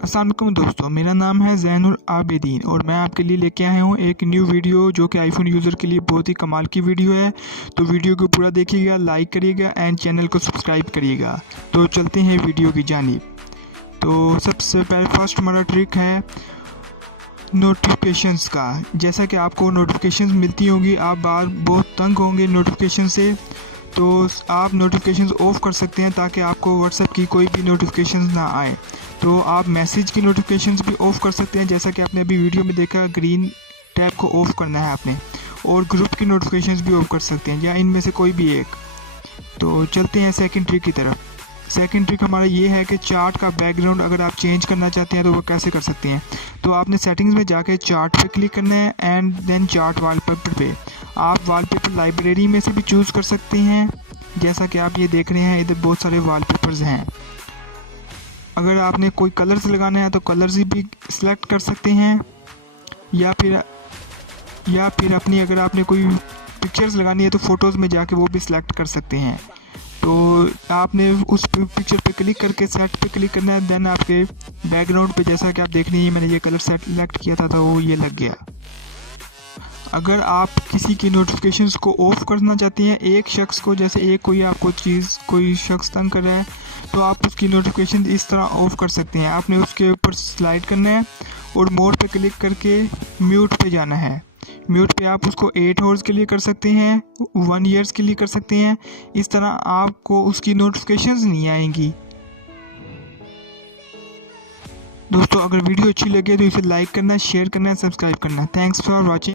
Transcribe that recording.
अस्सलाम वालेकुम दोस्तों, मेरा नाम है ज़ैन उल-आबिदीन और मैं आपके लिए लेके आया हूँ एक न्यू वीडियो जो कि आईफोन यूज़र के लिए बहुत ही कमाल की वीडियो है। तो वीडियो को पूरा देखिएगा, लाइक करिएगा एंड चैनल को सब्सक्राइब करिएगा। तो चलते हैं वीडियो की जानिब। तो सबसे पहले फर्स्ट हमारा ट्रिक है नोटिफिकेशंस का। जैसा कि आपको नोटिफिकेशंस मिलती होंगी, आप बार बहुत तंग होंगे नोटिफिकेशन से, तो आप नोटिफिकेशंस ऑफ कर सकते हैं ताकि आपको व्हाट्सएप की कोई भी नोटिफिकेशंस ना आए। तो आप मैसेज की नोटिफिकेशंस भी ऑफ़ कर सकते हैं, जैसा कि आपने अभी वीडियो में देखा, ग्रीन टैब को ऑफ़ करना है आपने। और ग्रुप की नोटिफिकेशंस भी ऑफ़ कर सकते हैं या इनमें से कोई भी एक। तो चलते हैं सेकंड ट्रिक की तरफ। सेकंड ट्रिक हमारा ये है कि चार्ट का बैकग्राउंड अगर आप चेंज करना चाहते हैं तो वो कैसे कर सकते हैं। तो आपने सेटिंग्स में जाके चार्ट पे क्लिक करना है एंड देन चार्ट वॉलपेपर पे। आप वॉलपेपर लाइब्रेरी में से भी चूज़ कर सकते हैं, जैसा कि आप ये देख रहे हैं, इधर बहुत सारे वॉलपेपर्स हैं। अगर आपने कोई कलर्स लगाना है तो कलर्स भी सिलेक्ट कर सकते हैं, या फिर अपनी अगर आपने कोई पिक्चर्स लगानी है तो फ़ोटोज़ में जाके वो भी सिलेक्ट कर सकते हैं। तो आपने उस पिक्चर पे क्लिक करके सेट पे क्लिक करना है, देन आपके बैकग्राउंड पे जैसा कि आप देख रहे हैं मैंने ये कलर सेलेक्ट किया था तो वो ये लग गया। अगर आप किसी की नोटिफिकेशंस को ऑफ़ करना चाहते हैं, एक शख्स को, जैसे एक कोई शख्स तंग कर रहा है, तो आप उसकी नोटिफिकेशन इस तरह ऑफ़ कर सकते हैं। आपने उसके ऊपर स्लाइड करना है और मोड पे क्लिक करके म्यूट पे जाना है। म्यूट पे आप उसको 8 आवर्स के लिए कर सकते हैं, 1 ईयर्स के लिए कर सकते हैं। इस तरह आपको उसकी नोटिफिकेशंस नहीं आएंगी। दोस्तों, अगर वीडियो अच्छी लगे तो इसे लाइक करना, शेयर करना, सब्सक्राइब करना। Thanks for watching.